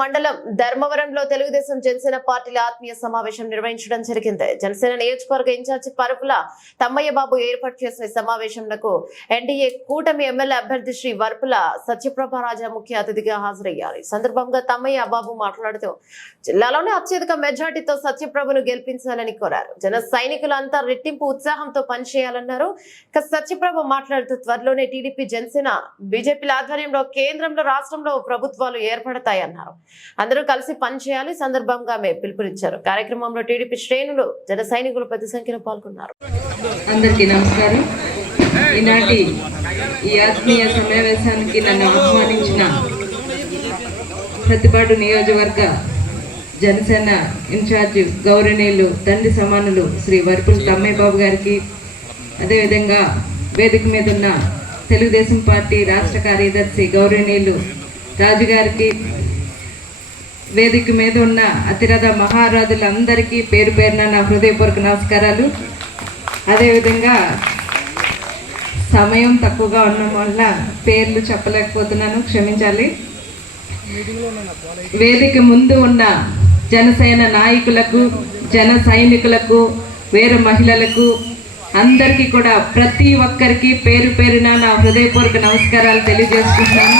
మండలం ధర్మవరంలో తెలుగుదేశం జనసేన పార్టీల ఆత్మీయ సమావేశం నిర్వహించడం జరిగింది. జనసేన నియోజకవర్గ ఇన్ఛార్జి పరుపుల తమ్మయ్య బాబు ఏర్పాటు చేసిన సమావేశంలో ఎన్డీఏ కూటమి ఎమ్మెల్యే అభ్యర్థి శ్రీ వరపుల సత్యప్రభరాజా ముఖ్య అతిథిగా హాజరయ్యారు. ఈ సందర్భంగా తమ్మయ్య బాబు మాట్లాడుతూ జిల్లాలోనే అత్యధిక మెజార్టీతో సత్యప్రభను గెలిపించాలని కోరారు. జన సైనికులంతా రెట్టింపు ఉత్సాహంతో పనిచేయాలన్నారు. సత్యప్రభ మాట్లాడుతూ త్వరలోనే టీడీపీ, జనసేన, బీజేపీల ఆధ్వర్యంలో కేంద్రంలో, రాష్ట్రంలో ప్రభుత్వాలు ఏర్పడతాయన్నారు. అందరూ కలిసి పనిచేయాలి సందర్భంగా పిలుపునిచ్చారు. కార్యక్రమంలో టీడీపీ శ్రేణులు, జన సైనికులు పెద్ద సంఖ్యలో పాల్గొన్నారు. అందరికీ నమస్కారం. ఈనాటి ఈ ఆత్మీయ సమావేశానికి నన్ను ఆహ్వానించిన ప్రతిపాడు నియోజకవర్గ జనసేన ఇన్ఛార్జి గౌరవనీయులు తండ్రి సమానులు శ్రీ వరపుల తమ్మయ్య బాబు గారికి, అదేవిధంగా వేదిక మీద ఉన్న తెలుగుదేశం పార్టీ రాష్ట్ర కార్యదర్శి గౌరవనీయులు రాజు గారికి, వేదిక మీద ఉన్న అతిరథ మహారాజులందరికీ పేరు పేరున నా హృదయపూర్వక నమస్కారాలు. అదేవిధంగా సమయం తక్కువగా ఉండడం వల్ల పేర్లు చెప్పలేకపోతున్నాను, క్షమించాలి. వేదిక ముందు ఉన్న జనసేన నాయకులకు, జన సైనికులకు, వీర మహిళలకు అందరికీ కూడా ప్రతి ఒక్కరికి పేరు పేరున నా హృదయపూర్వక నమస్కారాలు తెలియజేసుకుంటున్నాను.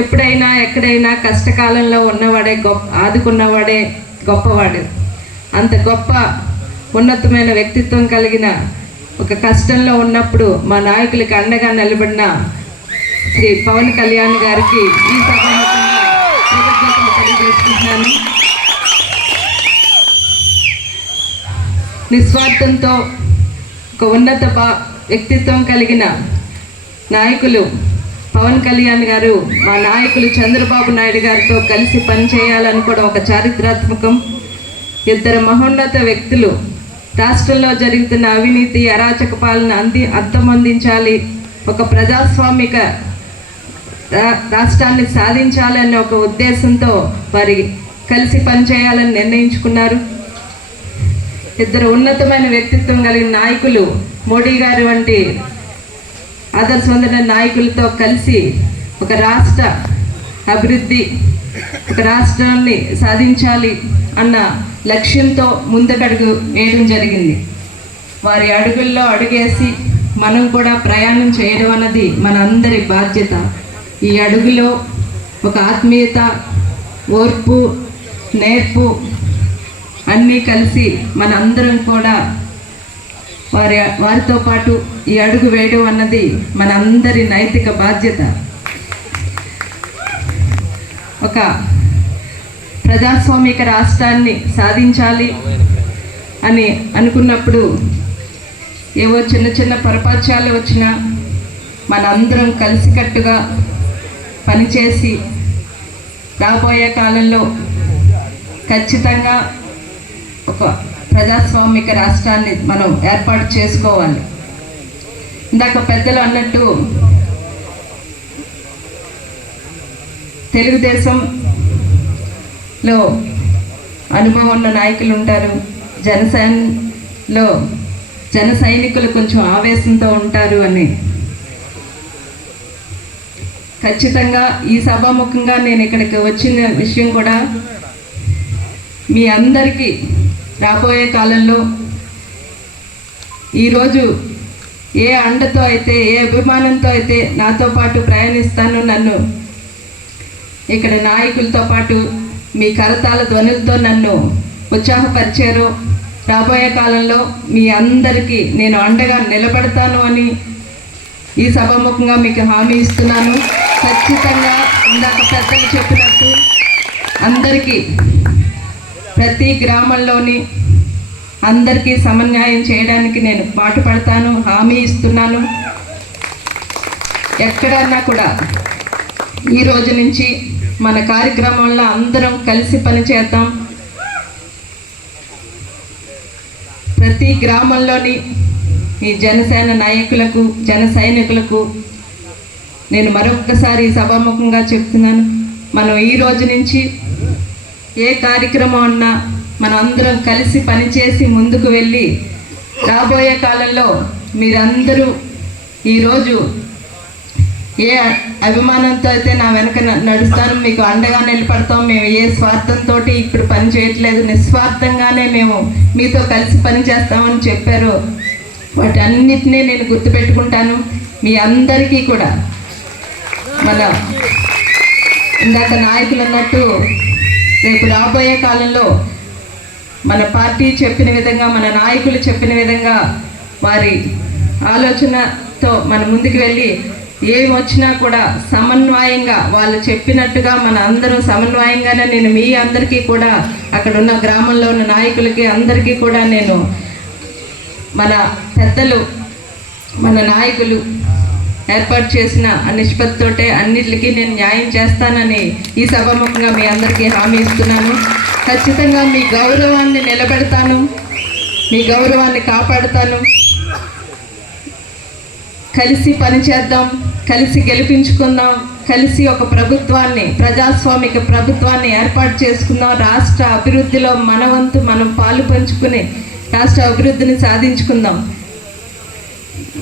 ఎప్పుడైనా ఎక్కడైనా కష్టకాలంలో ఉన్నవాడే ఆదుకున్నవాడే గొప్పవాడు. అంత గొప్ప ఉన్నతమైన వ్యక్తిత్వం కలిగిన ఒక కష్టంలో ఉన్నప్పుడు మా నాయకులకి అండగా నిలబడిన శ్రీ పవన్ కళ్యాణ్ గారికి ఈ కృతజ్ఞతలు తెలియజేసుకుంటున్నాను. నిస్వార్థంతో ఒక ఉన్నత వ్యక్తిత్వం కలిగిన నాయకులు పవన్ కళ్యాణ్ గారు మా నాయకులు చంద్రబాబు నాయుడు గారితో కలిసి పనిచేయాలనుకోవడం ఒక చారిత్రాత్మకం. ఇద్దరు మహోన్నత వ్యక్తులు రాష్ట్రంలో జరుగుతున్న అవినీతి, అరాచక పాలన అంతమొందించాలి, ఒక ప్రజాస్వామిక రాష్ట్రాన్ని సాధించాలనే ఒక ఉద్దేశంతో వారి కలిసి పనిచేయాలని నిర్ణయించుకున్నారు. ఇద్దరు ఉన్నతమైన వ్యక్తిత్వం కలిగిన నాయకులు మోడీ గారి వంటి ఆదర్శవంతమైన నాయకులతో కలిసి ఒక రాష్ట్ర అభివృద్ధి, ఒక రాష్ట్రాన్ని సాధించాలి అన్న లక్ష్యంతో ముందుకడుగు వేయడం జరిగింది. వారి అడుగుల్లో అడుగేసి మనం కూడా ప్రయాణం చేయడం అన్నది మన అందరి బాధ్యత. ఈ అడుగులో ఒక ఆత్మీయత, ఓర్పు, నేర్పు అన్నీ కలిసి మన అందరం కూడా వారితో పాటు ఈ అడుగు వేయడం అన్నది మన అందరి నైతిక బాధ్యత. ఒక ప్రజాస్వామిక రాష్ట్రాన్ని సాధించాలి అని అనుకున్నప్పుడు ఏవో చిన్న చిన్న పొరపాట్లు వచ్చినా మనందరం కలిసికట్టుగా పనిచేసి రాబోయే కాలంలో ఖచ్చితంగా ఒక ప్రజాస్వామిక రాష్ట్రాన్ని మనం ఏర్పాటు చేసుకోవాలి. ఇందాక పెద్దలు అన్నట్టు తెలుగుదేశంలో అనుభవం ఉన్న నాయకులు ఉంటారు, జనసేనలో జన సైనికులు కొంచెం ఆవేశంతో ఉంటారు అని. ఖచ్చితంగా ఈ సభాముఖంగా నేను ఇక్కడికి వచ్చిన విషయం కూడా మీ అందరికీ రాబోయే కాలంలో ఈరోజు ఏ అండతో అయితే, ఏ అభిమానంతో అయితే నాతో పాటు ప్రయాణిస్తాను, నన్ను ఇక్కడ నాయకులతో పాటు మీ కరతాళ ధ్వనులతో నన్ను ఉత్సాహపరిచారు, రాబోయే కాలంలో మీ అందరికీ నేను అండగా నిలబడతాను అని ఈ సభాముఖంగా మీకు హామీ ఇస్తున్నాను. ఖచ్చితంగా ఇందాక పెద్దలు చెప్పినట్టు అందరికీ ప్రతి గ్రామంలోని అందరికీ సమన్వయం చేయడానికి నేను పాటుపడతాను, హామీ ఇస్తున్నాను. ఎక్కడన్నా కూడా ఈ రోజు నుంచి మన కార్యక్రమంలో అందరం కలిసి పనిచేద్దాం. ప్రతి గ్రామంలోని ఈ జనసేన నాయకులకు, జన సైనికులకు నేను మరొక్కసారి సభాముఖంగా చెప్తున్నాను, మనం ఈ రోజు నుంచి ఏ కార్యక్రమం అన్నా మనం అందరం కలిసి పనిచేసి ముందుకు వెళ్ళి రాబోయే కాలంలో మీరందరూ ఈరోజు ఏ అభిమానంతో అయితే నా వెనక నడుస్తాను, మీకు అండగా నిలబడతాం. మేము ఏ స్వార్థంతో ఇప్పుడు పని చేయట్లేదు, నిస్వార్థంగానే మేము మీతో కలిసి పని చేస్తామని చెప్పారు. వాటన్నిటినీ నేను గుర్తుపెట్టుకుంటాను. మీ అందరికీ కూడా మన ఇందాక నాయకులు అన్నట్టు రేపు రాబోయే కాలంలో మన పార్టీ చెప్పిన విధంగా, మన నాయకులు చెప్పిన విధంగా వారి ఆలోచనతో మన ముందుకు వెళ్ళి ఏమొచ్చినా కూడా సమన్వయంగా వాళ్ళు చెప్పినట్టుగా మన అందరూ సమన్వయంగానే నేను మీ అందరికీ కూడా అక్కడ ఉన్న గ్రామంలో ఉన్న నాయకులకి అందరికీ కూడా నేను మన పెద్దలు మన నాయకులు ఏర్పాటు చేసిన నిష్పత్తితోటే అన్నిటికీ నేను న్యాయం చేస్తానని ఈ సభాముఖంగా మీ అందరికీ హామీ ఇస్తున్నాను. ఖచ్చితంగా మీ గౌరవాన్ని నిలబెడతాను, మీ గౌరవాన్ని కాపాడుతాను. కలిసి పనిచేద్దాం, కలిసి గెలిపించుకుందాం, కలిసి ఒక ప్రభుత్వాన్ని, ప్రజాస్వామిక ప్రభుత్వాన్ని ఏర్పాటు చేసుకుందాం. రాష్ట్ర అభివృద్ధిలో మన వంతు మనం పాలు పంచుకుని రాష్ట్ర అభివృద్ధిని సాధించుకుందాం.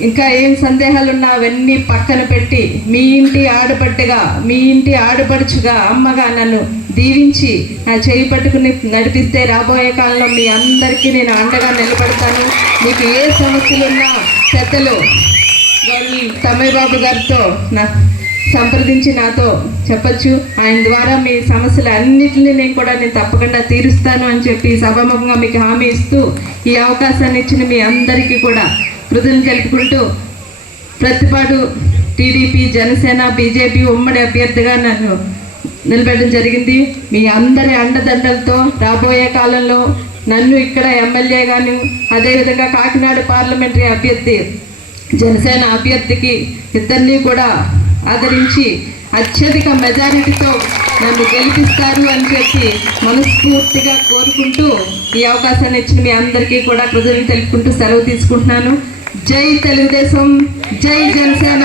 ఇంకా ఏం సందేహాలున్నా అవన్నీ పక్కన పెట్టి మీ ఇంటి ఆడపడ్డగా, మీ ఇంటి ఆడపడుచుగా, అమ్మగా నన్ను దీవించి నా చేయి పట్టుకుని నడిపిస్తే రాబోయే కాలంలో మీ అందరికీ నేను అండగా నిలబడతాను. మీకు ఏ సమస్యలున్నా పెద్దలు తమ్మయ్య బాబు గారితో సంప్రదించి నాతో చెప్పచ్చు. ఆయన ద్వారా మీ సమస్యలు అన్నింటినీ నేను తప్పకుండా తీరుస్తాను అని చెప్పి సభాముఖంగా మీకు హామీ ఇస్తూ ఈ అవకాశాన్ని ఇచ్చిన మీ అందరికీ కూడా కృతజ్ఞతలు తెలుపుకుంటూ ప్రతిపాడు టీడీపీ, జనసేన, బీజేపీ ఉమ్మడి అభ్యర్థిగా నన్ను నిలబెట్టడం జరిగింది. మీ అందరి అండదండలతో రాబోయే కాలంలో నన్ను ఇక్కడ ఎమ్మెల్యేగాను, అదేవిధంగా కాకినాడ పార్లమెంటరీ అభ్యర్థి జనసేన అభ్యర్థికి ఇద్దరినీ కూడా ఆదరించి అత్యధిక మెజారిటీతో నన్ను గెలిపిస్తారు అని చెప్పి మనస్ఫూర్తిగా కోరుకుంటూ ఈ అవకాశాన్ని ఇచ్చిన మీ అందరికీ కూడా కృతజ్ఞతలు తెలుపుకుంటూ సెలవు తీసుకుంటున్నాను. జై తెలుగుదేశం, జై జనసేన.